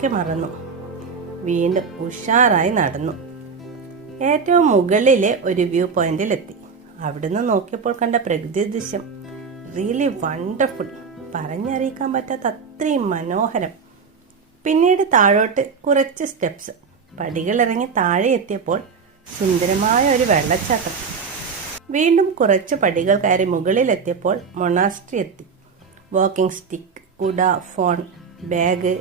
ഒക്കെ മറന്നു. വീണ്ടും ഉഷാറായി നടന്നു. ഏറ്റവും മുകളിലെ ഒരു വ്യൂ പോയിന്റിലെത്തി. അവിടുന്ന് നോക്കിയപ്പോൾ കണ്ട പ്രകൃതി ദൃശ്യം റിയലി വണ്ടർഫുൾ. പറഞ്ഞറിയിക്കാൻ പറ്റാത്ത അത്രയും മനോഹരം. പിന്നീട് താഴോട്ട് കുറച്ച് സ്റ്റെപ്സ്. പടികളിറങ്ങി താഴെ എത്തിയപ്പോൾ സുന്ദരമായ ഒരു വെള്ളച്ചാട്ടം. വീണ്ടും കുറച്ച് പടികൾ കയറി മുകളിലെത്തിയപ്പോൾ മൊണാസ്ട്രി എത്തി. വാക്കിംഗ് സ്റ്റിക്ക്, കുട, ഫോൺ, ബാഗ്,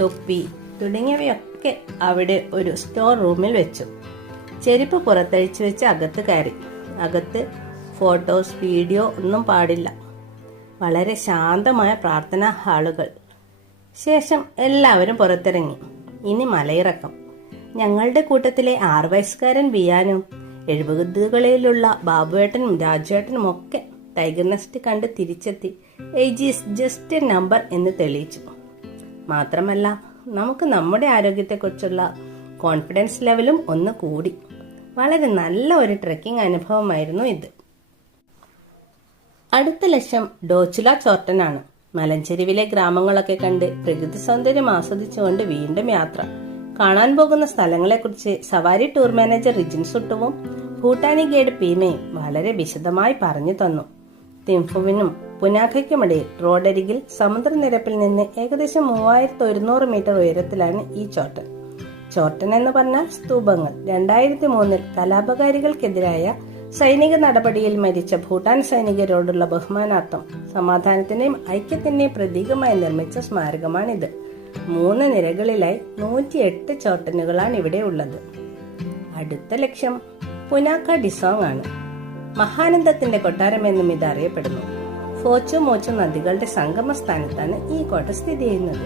തൊപ്പി തുടങ്ങിയവയൊക്കെ അവിടെ ഒരു സ്റ്റോർ റൂമിൽ വെച്ചു. ചെരുപ്പ് പുറത്തഴിച്ചു വെച്ച് അകത്ത് കയറി. അകത്ത് ഫോട്ടോസ്, വീഡിയോ ഒന്നും പാടില്ല. വളരെ ശാന്തമായ പ്രാർത്ഥനാ ഹാളുകൾ. ശേഷം എല്ലാവരും പുറത്തിറങ്ങി. ഇനി മലയിറക്കം. ഞങ്ങളുടെ കൂട്ടത്തിലെ 6 വയസ്സുകാരൻ ബിയാനും 70കളിലുള്ള ബാബുവേട്ടനും രാജുവേട്ടനും ഒക്കെ ടൈഗർ നെസ്റ്റ് കണ്ട് തിരിച്ചെത്തി age is just A number എന്ന് തെളിയിച്ചു. മാത്രമല്ല, നമുക്ക് നമ്മുടെ ആരോഗ്യത്തെക്കുറിച്ചുള്ള കോൺഫിഡൻസ് ലെവലും ഒന്ന് കൂടി. വളരെ നല്ല ഒരു ട്രെക്കിംഗ് അനുഭവമായിരുന്നു ഇത്. അടുത്ത ലക്ഷ്യം ഡോച്ചുല ചോർട്ടനാണ്. മലഞ്ചെരിവിലെ ഗ്രാമങ്ങളൊക്കെ കണ്ട് പ്രകൃതി സൗന്ദര്യം ആസ്വദിച്ചുകൊണ്ട് വീണ്ടും യാത്ര. കാണാൻ പോകുന്ന സ്ഥലങ്ങളെക്കുറിച്ച് സവാരി tour manager Rijin സുട്ടുവും Bhutani guide പീമയും വളരെ വിശദമായി പറഞ്ഞു തന്നു. തിംഫുവിനും പുനാഖയ്ക്കുമിടയിൽ റോഡരികിൽ സമുദ്രനിരപ്പിൽ നിന്ന് ഏകദേശം 3100 മീറ്റർ ഉയരത്തിലാണ് ഈ ചോർട്ടൻ. ചോർട്ടൻ എന്ന് പറഞ്ഞാൽ സ്തൂപങ്ങൾ. 2003 കലാപകാരികൾക്കെതിരായ സൈനിക നടപടിയിൽ മരിച്ച ഭൂട്ടാൻ സൈനികരോടുള്ള ബഹുമാനാർത്ഥം സമാധാനത്തിന്റെയും ഐക്യത്തിന്റെയും പ്രതീകമായി നിർമ്മിച്ച സ്മാരകമാണിത്. 3 നിരകളിലായി 108 ചോർട്ടനുകളാണ് ഇവിടെ ഉള്ളത്. അടുത്ത ലക്ഷ്യം പുനാക്ക ഡിസോങ് ആണ്. മഹാനന്ദത്തിന്റെ കൊട്ടാരം എന്നും ഇത് അറിയപ്പെടുന്നു. ഫോച്ചു മോച്ചു നദികളുടെ സംഗമ സ്ഥാനത്താണ് ഈ കോട്ട സ്ഥിതി ചെയ്യുന്നത്.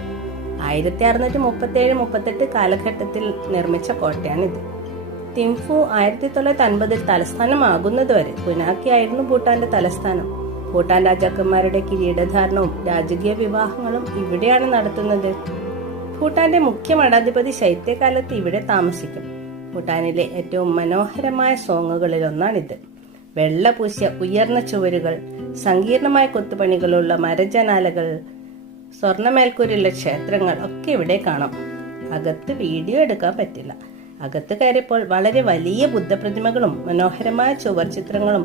1637-38 കാലഘട്ടത്തിൽ നിർമ്മിച്ച കോട്ടയാണിത്. തിംഫു 1950 തലസ്ഥാനമാകുന്നതുവരെ പുനാക്കയായിരുന്നു ഭൂട്ടാന്റെ തലസ്ഥാനം. ഭൂട്ടാൻ രാജാക്കന്മാരുടെ കിരീടധാരണവും രാജകീയ വിവാഹങ്ങളും ഇവിടെയാണ് നടത്തുന്നത്. ഭൂട്ടാന്റെ മുഖ്യ മഠാധിപതി ശൈത്യകാലത്ത് ഇവിടെ താമസിക്കും. ഭൂട്ടാനിലെ ഏറ്റവും മനോഹരമായ സോങ്ങുകളിൽ ഒന്നാണിത്. വെള്ള പൂശിയ ഉയർന്ന ചുവരുകൾ, സങ്കീർണമായ കൊത്തുപണികളുള്ള മരജനാലകൾ, സ്വർണ്ണമേൽക്കൂരുള്ള ക്ഷേത്രങ്ങൾ ഒക്കെ ഇവിടെ കാണാം. അകത്ത് വീഡിയോ എടുക്കാൻ പറ്റില്ല. അകത്ത് കയറിയപ്പോൾ വളരെ വലിയ ബുദ്ധപ്രതിമകളും മനോഹരമായ ചുവർ ചിത്രങ്ങളും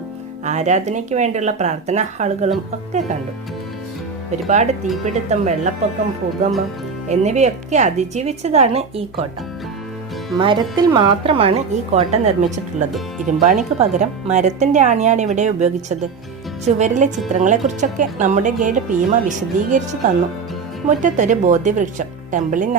ആരാധനയ്ക്ക് വേണ്ടിയുള്ള പ്രാർത്ഥനാ ഹാളുകളും ഒക്കെ കണ്ടു. ഒരുപാട് തീപിടുത്തം, വെള്ളപ്പൊക്കം, ഭൂകമ്പം എന്നിവയൊക്കെ അതിജീവിച്ചതാണ് ഈ കോട്ട. മരത്തിൽ മാത്രമാണ് ഈ കോട്ട നിർമ്മിച്ചിട്ടുള്ളത്. ഇരുമ്പാണിക്ക് പകരം മരത്തിന്റെ ആണിയാണ് ഇവിടെ ഉപയോഗിച്ചത്. ചുവരിലെ ചിത്രങ്ങളെ കുറിച്ചൊക്കെ നമ്മുടെ ഗൈഡ് പീമ വിശദീകരിച്ചു തന്നു. മുറ്റത്തൊരു ബോധിവൃക്ഷം. ടെമ്പിളിന്